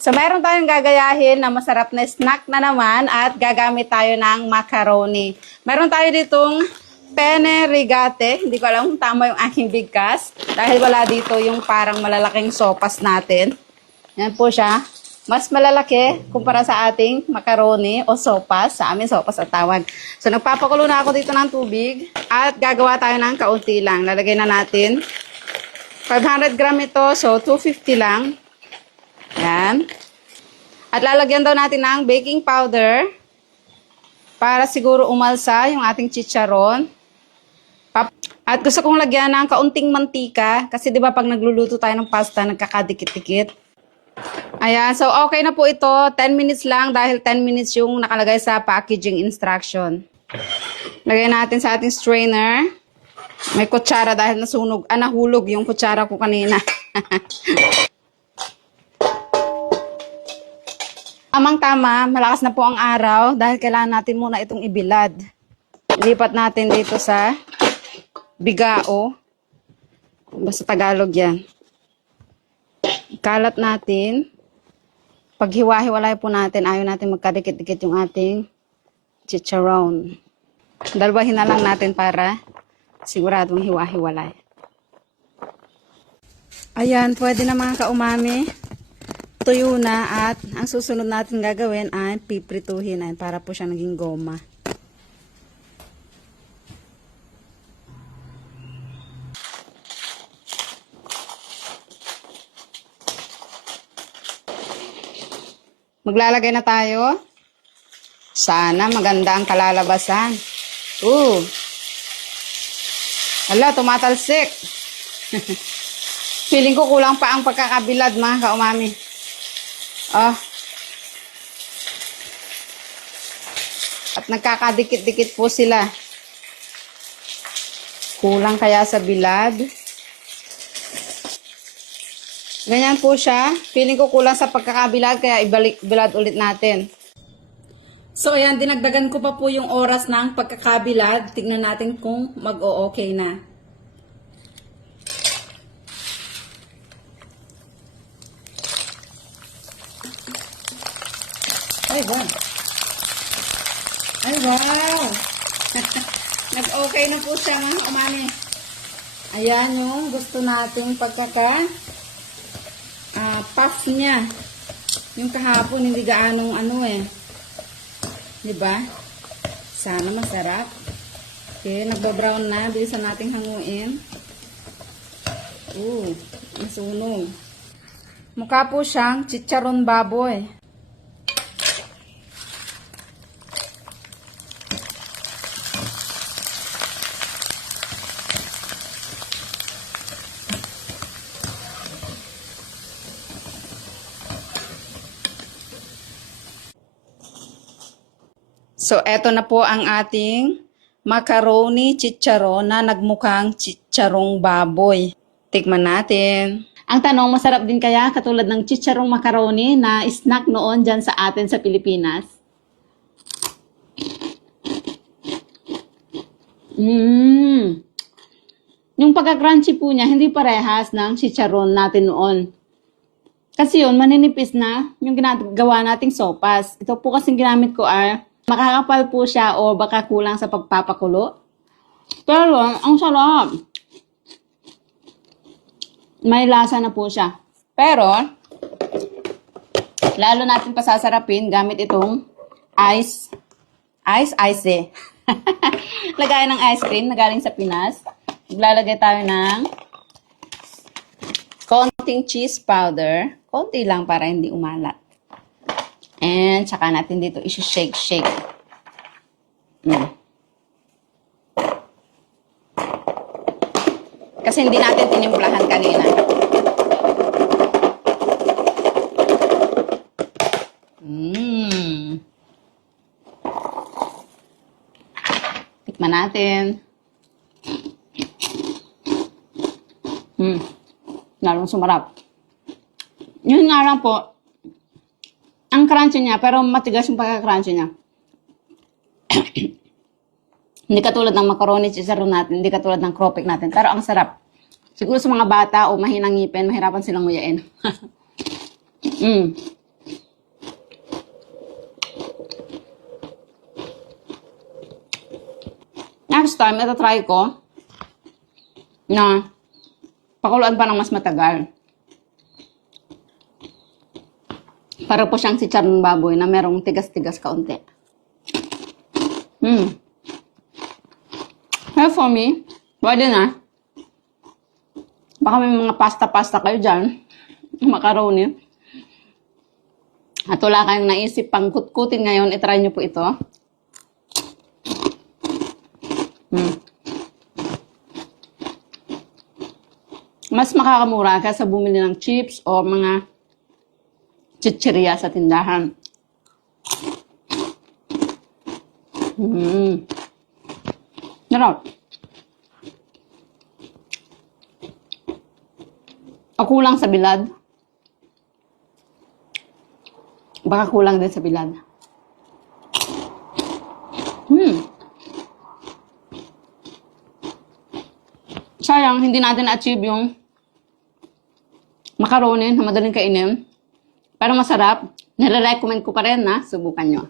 So, mayroon tayong gagayahin na masarap na snack na naman at gagamit tayo ng macaroni. Mayroon tayo ditong penne rigate. Hindi ko alam kung tama yung aking bigkas dahil wala dito yung parang malalaking sopas natin. Yan po siya. Mas malalaki kumpara sa ating macaroni o sopas. Sa amin, sopas at tawag. So, nagpapakulo na ako dito ng tubig at gagawa tayo ng kaunti lang. Lalagay na natin 500 gram ito, so 250 lang. Yan. At lalagyan daw natin ng baking powder para siguro umalsa yung ating chicharon. At gusto kong lagyan ng kaunting mantika kasi 'di ba pag nagluluto tayo ng pasta nagkakadikit-dikit. Ayan, so okay na po ito. 10 minutes lang dahil 10 minutes yung nakalagay sa packaging instruction. Lagyan natin sa ating strainer. May kutsara dahil nahulog yung kutsara ko kanina. Tamang-tama, malakas na po ang araw dahil kailangan natin muna itong ibilad. Lipat natin dito sa bigao. Basta Tagalog yan. Kalat natin. Pag hiwa-hiwalay po natin, ayaw natin magkadikit-dikit yung ating chicharon. Dalwahin na lang natin para siguradong hiwa-hiwalay. Ayan, pwede na mga kaumami. Tuyo na at ang susunod natin gagawin ay piprituhin ay para po siya naging goma. Maglalagay na tayo. Sana maganda ang kalalabasan. Hala, tumatalsik. Feeling ko kulang pa ang pagkakabilad mga kaumami. At nagkakadikit-dikit po sila. Kulang kaya sa bilad. Ganyan po siya. Feeling ko kulang sa pagkakabilad kaya ibalik-bilad ulit natin. So ayan, dinagdagan ko pa po yung oras ng pagkakabilad. Tignan natin kung mag-o-okay na. Ay, wow. Ay, wow. Nag-okay na po siya mga umami. Ayan yung gusto nating puff niya. Yung kahapon hindi gaanong diba? Sana masarap. Okay, nagbo-brown na. Bilisan nating hanguin. Nasunog. Mukha po siyang chicharon baboy. So, eto na po ang ating macaroni chicharon na nagmukhang chicharong baboy. Tikman natin. Ang tanong, masarap din kaya katulad ng chicharong macaroni na snack noon dyan sa atin sa Pilipinas? Yung pagka-crunchy po niya, hindi parehas ng chicharon natin noon. Kasi yun, maninipis na yung ginagawa nating sopas. Ito po kasing ginamit ko makakapal po siya o baka kulang sa pagpapakulo. Pero, ang sarap. May lasa na po siya. Pero, lalo natin pasasarapin gamit itong ice Lagayan ng ice cream na galing sa Pinas. Maglalagay tayo ng konting cheese powder. Konti lang para hindi umalat. And, saka natin dito isi-shake. Kasi hindi natin tinimplahan kanina. Tikman natin. Lalong sumarap. Yun nga lang po, ang crunchy niya, pero matigas yung pagka-crunchy niya. Hindi katulad ng macaroni chicharon natin, hindi katulad ng cropek natin, pero ang sarap. Siguro sa mga bata o mahinang ngipin, mahirapan silang nguyain. time, ito try ko na pakuluan pa ng mas matagal. Para po siyang chicharon ng baboy na merong tigas-tigas kaunti. Well, for me, pwede na. Baka may mga pasta-pasta kayo dyan. Macaroni. At wala kayong naisip pang kutkutin ngayon, itry nyo po ito. Mas makakamura ka sa bumili ng chips o mga chichirya sa tindahan. Sarap. O kulang sa bilad. Baka kulang din sa bilad. Sayang, hindi natin na-achieve yung macaroni na madaling kainin. Pero masarap. Nire-recommend ko pa rin na subukan nyo.